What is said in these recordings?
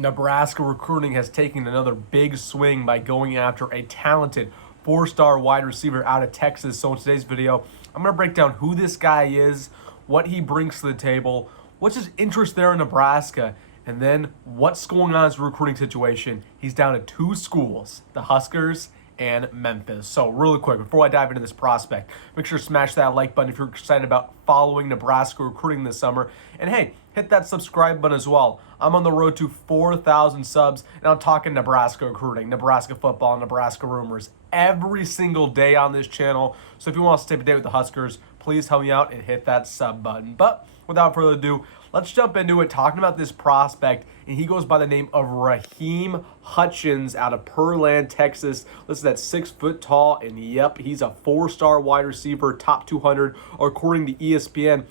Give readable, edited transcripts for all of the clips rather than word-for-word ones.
Nebraska recruiting has taken another big swing by going after a talented four-star wide receiver out of Texas. So in today's video, I'm going to break down who this guy is, what he brings to the table, what's his interest there in Nebraska, and then what's going on in his recruiting situation. He's down to two schools, the Huskers and Memphis. So really quick, before I dive into this prospect, make sure to smash that like button if you're excited about following Nebraska recruiting this summer. And hey, hit that subscribe button as well. I'm on the road to 4,000 subs, and I'm talking Nebraska recruiting, Nebraska football, and Nebraska rumors every single day on this channel. So if you want to stay up to date with the Huskers, please help me out and hit that sub button. But without further ado, let's jump into it, talking about this prospect, and he goes by the name of Rahim Hutchins out of Pearland, Texas. Listed at 6 foot tall, and yep, he's a four-star wide receiver, top 200 according to ESPN.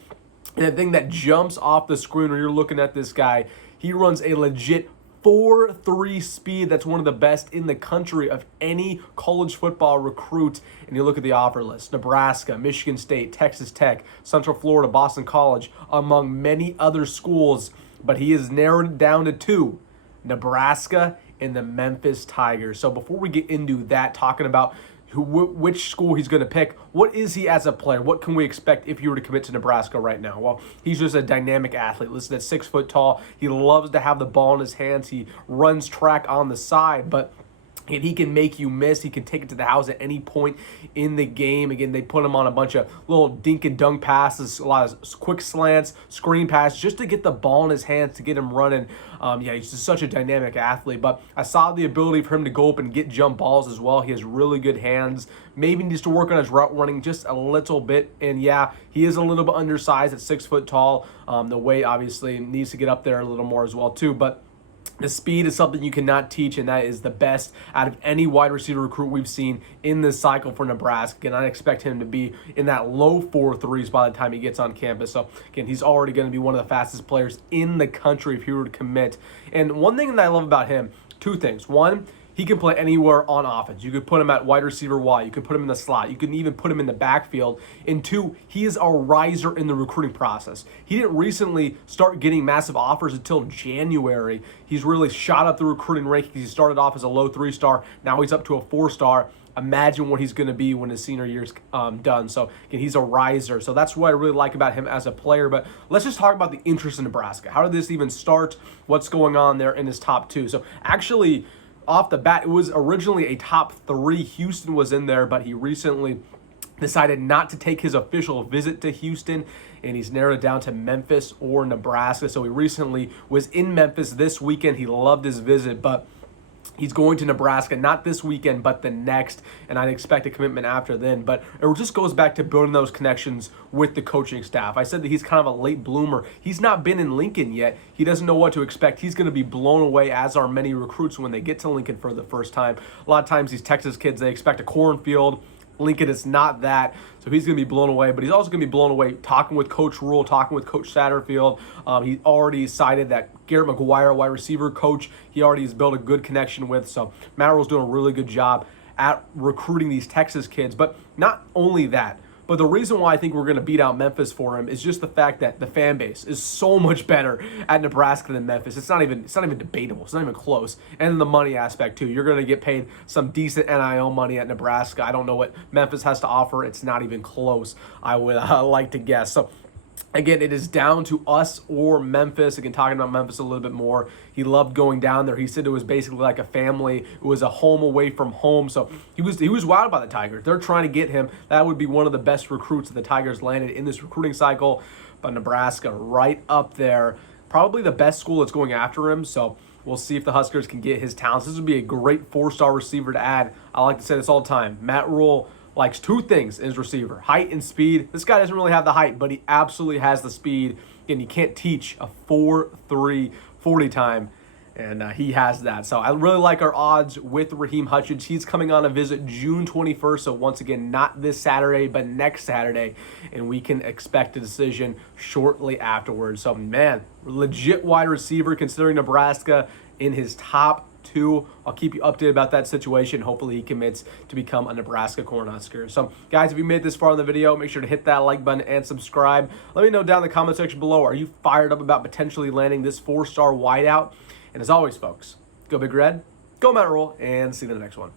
And the thing that jumps off the screen when you're looking at this guy, he runs a legit 4.3 speed. That's one of the best in the country of any college football recruit. And you look at the offer list: Nebraska, Michigan State, Texas Tech, Central Florida, Boston College, among many other schools. But he is narrowed down to two: Nebraska and the Memphis Tigers. So before we get into that, talking about which school he's going to pick, what is he as a player? What can we expect if he were to commit to Nebraska right now? Well, he's just a dynamic athlete. Listed at 6 foot tall. He loves to have the ball in his hands. He runs track on the side, but and he can make you miss. He can take it to the house at any point in the game. Again, they put him on a bunch of little dink and dunk passes, a lot of quick slants, screen passes, just to get the ball in his hands, to get him running. Yeah, he's just such a dynamic athlete. But I saw the ability for him to go up and get jump balls as well. He has really good hands. Maybe needs to work on his route running just a little bit. And yeah, he is a little bit undersized at 6 foot tall. The weight obviously needs to get up there a little more as well too. But the speed is something you cannot teach, and that is the best out of any wide receiver recruit we've seen in this cycle for Nebraska. And I expect him to be in that low 4.3s by the time he gets on campus. So, again, he's already going to be one of the fastest players in the country if he were to commit. And one thing that I love about him, two things. One, he can play anywhere on offense. You could put him at wide receiver Y. You could put him in the slot. You can even put him in the backfield. And two, he is a riser in the recruiting process. He didn't recently start getting massive offers until January. He's really shot up the recruiting rankings. He started off as a low 3-star. Now he's up to a 4-star. Imagine what he's going to be when his senior year's done. So, again, he's a riser. So that's what I really like about him as a player. But let's just talk about the interest in Nebraska. How did this even start? What's going on there in his top two? So, actually, off the bat, it was originally a top 3. Houston was in there, but he recently decided not to take his official visit to Houston, and he's narrowed down to Memphis or Nebraska. So he recently was in Memphis this weekend. He loved his visit, but he's going to Nebraska, not this weekend, but the next, and I'd expect a commitment after then. But it just goes back to building those connections with the coaching staff. I said that he's kind of a late bloomer. He's not been in Lincoln yet. He doesn't know what to expect. He's going to be blown away, as are many recruits when they get to Lincoln for the first time. A lot of times these Texas kids, they expect a cornfield. Lincoln is not that, so he's going to be blown away. But he's also going to be blown away talking with Coach Rhule, talking with Coach Satterfield. He already cited that Garrett McGuire, wide receiver coach, he already has built a good connection with. So Matt Rhule's doing a really good job at recruiting these Texas kids. But not only that, but the reason why I think we're going to beat out Memphis for him is just the fact that the fan base is so much better at Nebraska than Memphis. It's not even debatable. It's not even close. And the money aspect too. You're going to get paid some decent NIL money at Nebraska. I don't know what Memphis has to offer. It's not even close, I would like to guess. So, again, it is down to us or Memphis. Again, talking about Memphis a little bit more. He loved going down there. He said it was basically like a family. It was a home away from home. So he was wowed by the Tigers. They're trying to get him. That would be one of the best recruits that the Tigers landed in this recruiting cycle. But Nebraska right up there. Probably the best school that's going after him. So we'll see if the Huskers can get his talents. This would be a great 4-star receiver to add. I like to say this all the time. Matt Rhule likes two things in his receiver: height and speed. This guy doesn't really have the height, but he absolutely has the speed. And you can't teach a 4.3 40 time, and he has that. So I really like our odds with Rahim Hutchins. He's coming on a visit June 21st. So once again, not this Saturday, but next Saturday. And we can expect a decision shortly afterwards. So, man, legit wide receiver considering Nebraska in his top 2. I'll keep you updated about that situation. Hopefully he commits to become a Nebraska Cornhusker. So, guys, if you made this far in the video, make sure to hit that like button and subscribe. Let me know down in the comment section below, are you fired up about potentially landing this 4-star wideout? And as always, folks, go Big Red, go Matt Rhule, and see you in the next one.